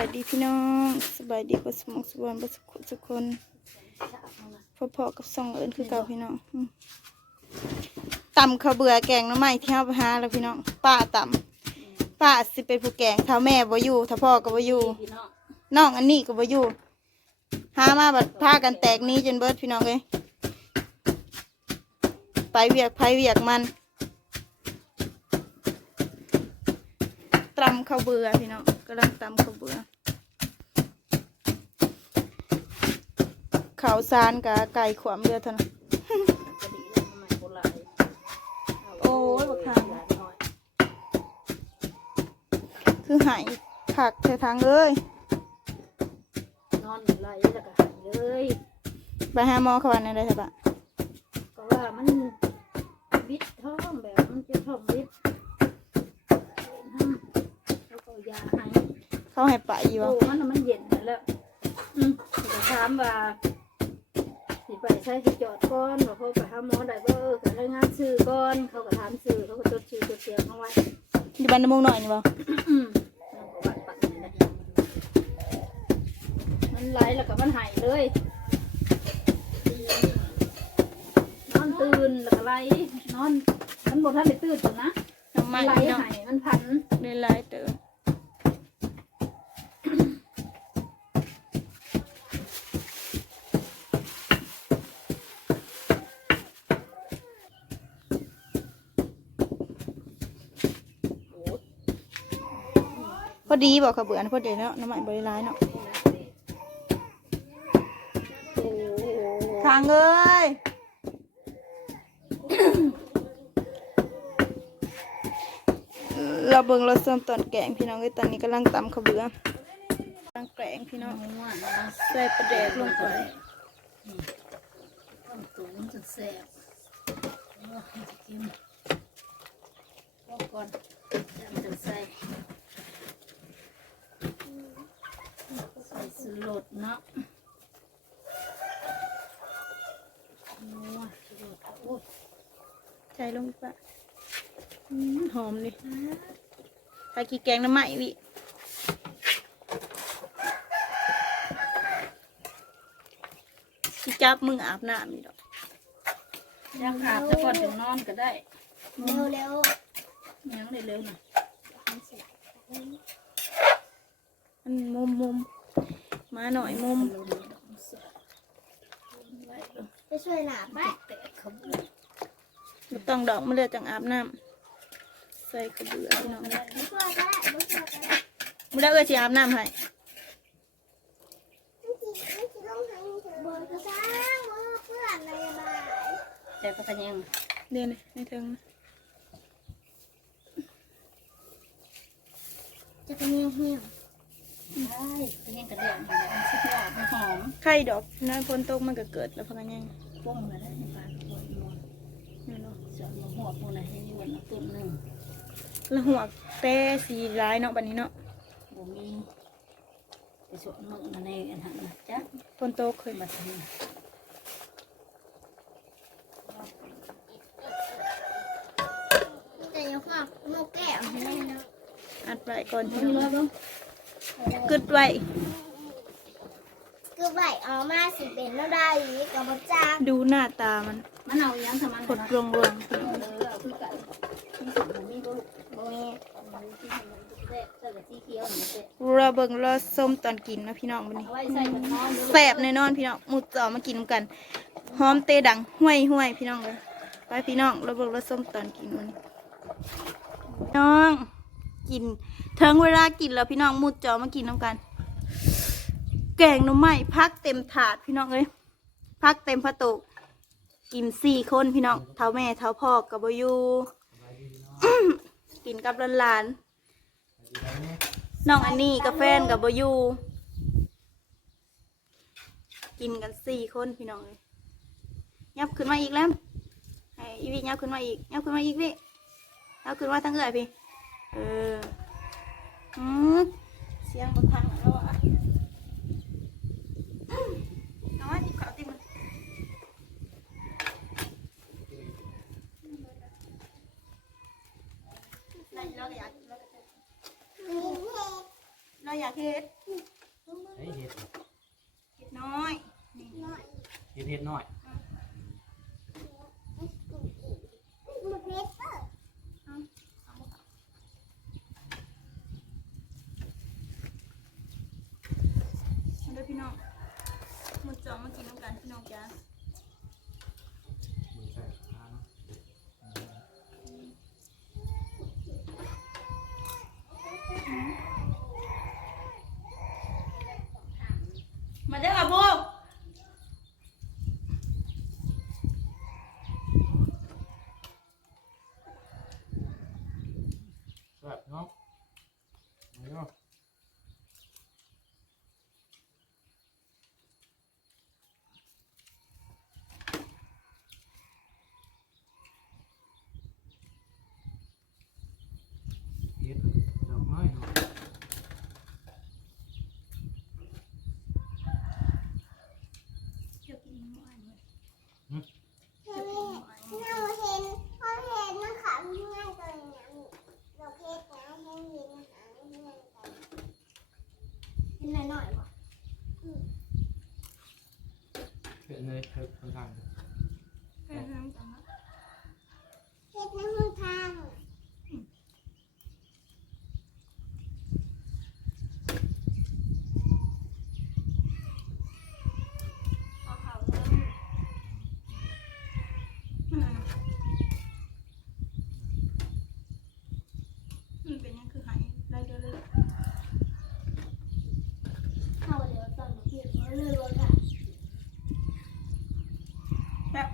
ายดีพี่น้องสบายดีประสมองสบวนประสุขสุคนพอๆกับสองเอิญคือเก่าพี่น้องอืมตำข้าวเบื่อแกงน้ำไม้ที่เฮาไปหาแล้วพี่น้องป้าตำป้าสิเป็นผู้แกงท้าแม่บ่อยู่ถ้าพ่อก็บ่อยู่น้องอันนี้ก็บ่อยู่หามาบัดพากันแตกนี้จนเบิดพี่น้องเลยไปเวียกไผเวียกมัน ตำข้าวเบื่อพี่น้องกำลังตำข้าวเบื่อข้าวสารกับไก่ขวามเรือเท่านั้นจะดีแล้วทำไมโบราณโอ้ยบักห่าหลานน้อยคือหายผักเธอทางเลยนอนไหลแล้วก็หายเลยไปหาหมอเขาวันอะไรใช่ปะก็ว่ามันบิดท้องแบบมันจะท้องบิด แล้วก็ยาให้เขาให้ไปอยู่โอ้บ่มันน่ะมันเย็นแล้วอืมจะถามว่าสิไปใช้สิจอดก่อนว่าเขาไปหาหมอได้บ่เออก็รายงานชื่อก่อนเขาก็ถามชื่อเขาก็จดชื่อจดเสียงเอาไว้อยู่บ้านน้ำมุงหน่อยนี่บ่อืมแล้วก็วัดปัดนี่นะมันไหลแล้วก็มันหายเลยนอนตื่นแล้วก็ไหลนอนมันบอกท่านได้ตื่นอยู่นะ น้ำมัมันนไหลพี่น้องหายมันพัน ได้หลายเติม พอดีบอกขาเบือนพอดีเนาะน้ำมันบริร้ายเนาะทางเอ้ยเราเบิ่งเราเสริมตอนแกงพี่น้องเอ้ยตอนนี้กำลังตำข้าวเบื่อกำลังแกงพี่น้องใส่ประเดกลงไปต้องตุ๋นจนแซ่บโอ้ยจะกินพอก่อนจะมันจะใส่ใส่สุรสเนาะโอ้ยสุรสโอ้ยใส่ลงไปอืมหอมดิใส่กี่แกงน้ำไหมวิสิจับมึงอาบน้ำนี่ดอกยังอาบซะก่อนถึงนอนก็ได้ เร็วเร็วยังได้เร็วหน่อยมันมุมมุม มาหน่อยมุมเร็วหน่อยดอกมันสดไว้เออจะช่วยหนาไปแตะเขาเบื่อบ่ต้องดอกมะเลือจังอาบน้ำใส่ข้าวเบื่อพี่น้องไม่ช่วยก็ได้ไม่ช่วยก็ได้มะเลือเอ้ยสิอาบน้ำให้ไม่คิดไม่คิดต้องทำถึงบนกระซังว่าเพื่อนในบ้านใจพักยังเดี๋ยวนะในเทิงนะจะเป็นยังเหี่ยว ได้พักยังกระเดียงอยู่แล้วมันสุดยอดมันหอมไข่ดอกน้ำฝนตกมันก็เกิดแล้วพักกันยังป้องมาได้ในปลาตัวนัวนี่เนาะเสือมาหัวปูนะให้ยวนเอาตุ่มหนึ่งแล้วหัวแต่สีร้ายเนาะบัดนี้เนาะบ่มีไปสวนมึงนั่นเองอันนั้นนะจ๊ะฝนตกเคยมาทำ แต่ยังความโมแก้วให้แม่เนาะอัดไว้ก่อนมีพี่น้ร้ออยงบ้าง กึดไว้คือใบออกมาสิเป็นแล้วได้อีกกับบจ้าดูหน้าตามันมันเอายังทำมันกดรวงรวงเออเอาคือกันมีสองมีลูกโอ้ยมีที่มันแซ่บแต่สีเขียวนี่แซ่บเราเบิ่งเราส้มตอนกินเนาะพี่น้องบัดนี้เอาไว้ใส่กับน้องแสบแน่นอนพี่น้องหมุดจ่อมากินนำกันหอมเตดังห้วยห้วยพี่น้องเลยไปพี่น้องเราเบิ่งเราส้มตอนกินวันนี้น้อง กินถึงเวลากินแล้วพี่น้องมุดจอมากินน้ำกัน แกงหน่อไม้พักเต็มถาดพี่น้องเลยพักเต็มพระตุกกินสี่คนพี่น้องเท่าแม่เท่าพ่อกับบอยูกินกับหลานๆน้องอันนี้กับแฟนกับบอยูกินกันสี่คนพี่น้องเลยยับขึ้นมาอีกแล้วให้อีวิยับขึ้นมาอีกยับขึ้นมาอีกวิยับขึ้นมาทั้งเอื้อยพี่ เอออืมเสียงบนทางแล้วอ่ มากินน้ำกันพี่น้องจ้ามือใส่ขาเนาะมาเด้อค่ะโในเพิ่มทาง เฮ็ดในห้องทาง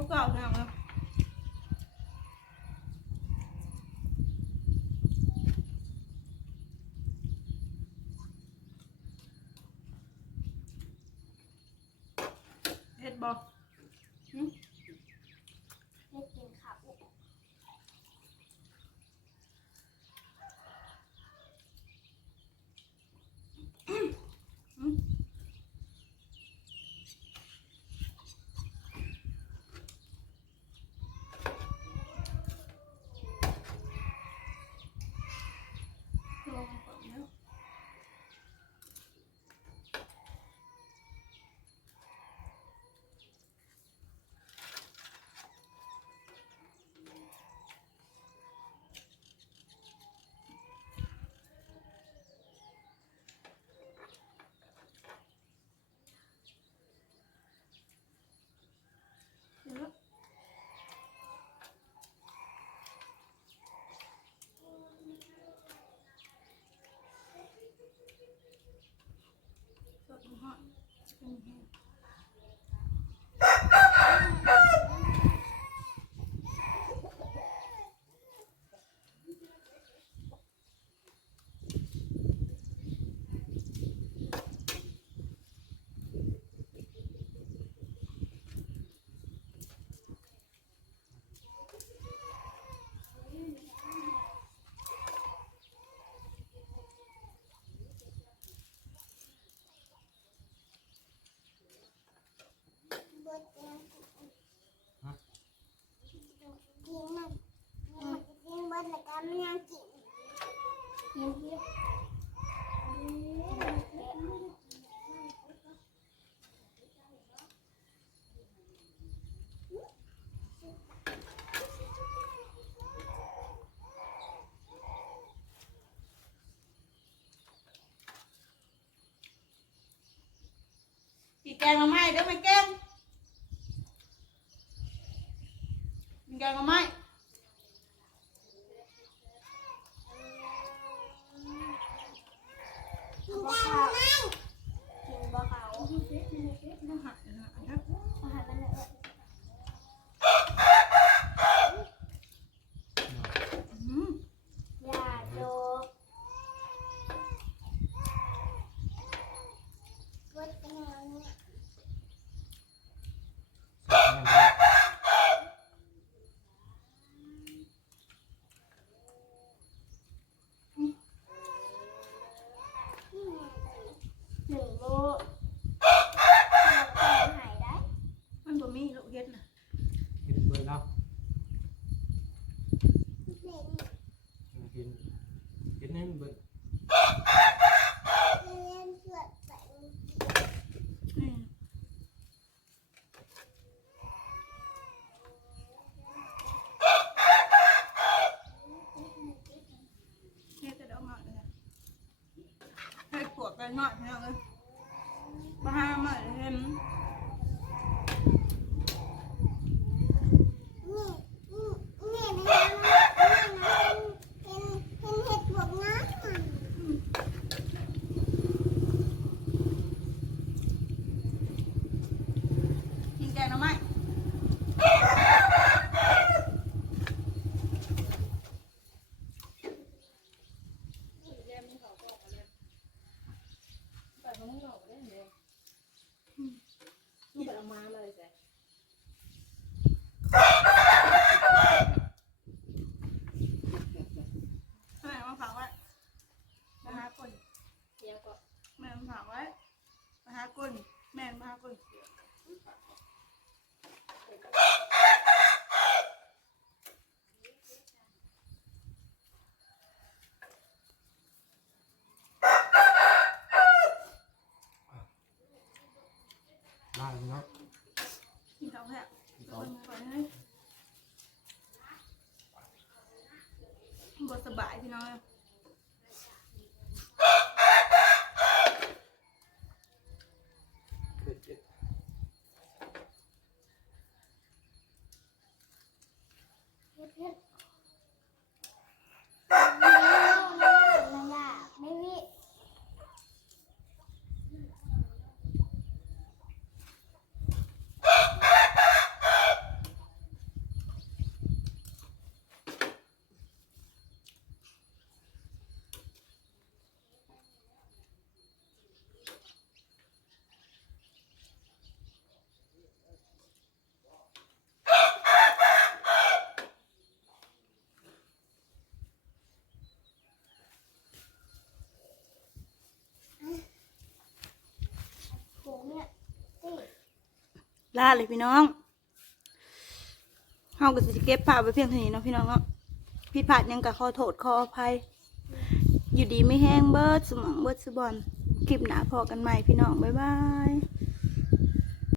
ผู้เก่าเนาะเฮ็ดบ่ กินแกงมาไหม้เด้อแม่แกงกินแกงมาไหม้ เบิ่งเอาเห็นเห็นให้มันเบิ่นเฮ็ดแต่ดอกหมากเลยให้ขวบไปหน่อยพี่น้องเอ้ยบ่ห้าหมากเลยเห็น แม่มาฝากไว้มาหาคนแม่มาหาคนได้เนาะกินข้าวแค่ตอนไปเลยบสบายพี่น้องเอ้ย เผ็ดเผ็ด ไม่ยากไม่วิ โหเนี่ยนี่ ลาเลยพี่น้องเฮาก็สิเก็บผ้าไว้เพียงเท่านี้เนาะพี่น้องเนาะผิดพลาดยังก็ขอโทษขออภัย อยู่ดีไม่แห้งเบิดสมองเบิดสบอนคลิปหนาพอกันใหม่พี่น้อง บ๊ายบาย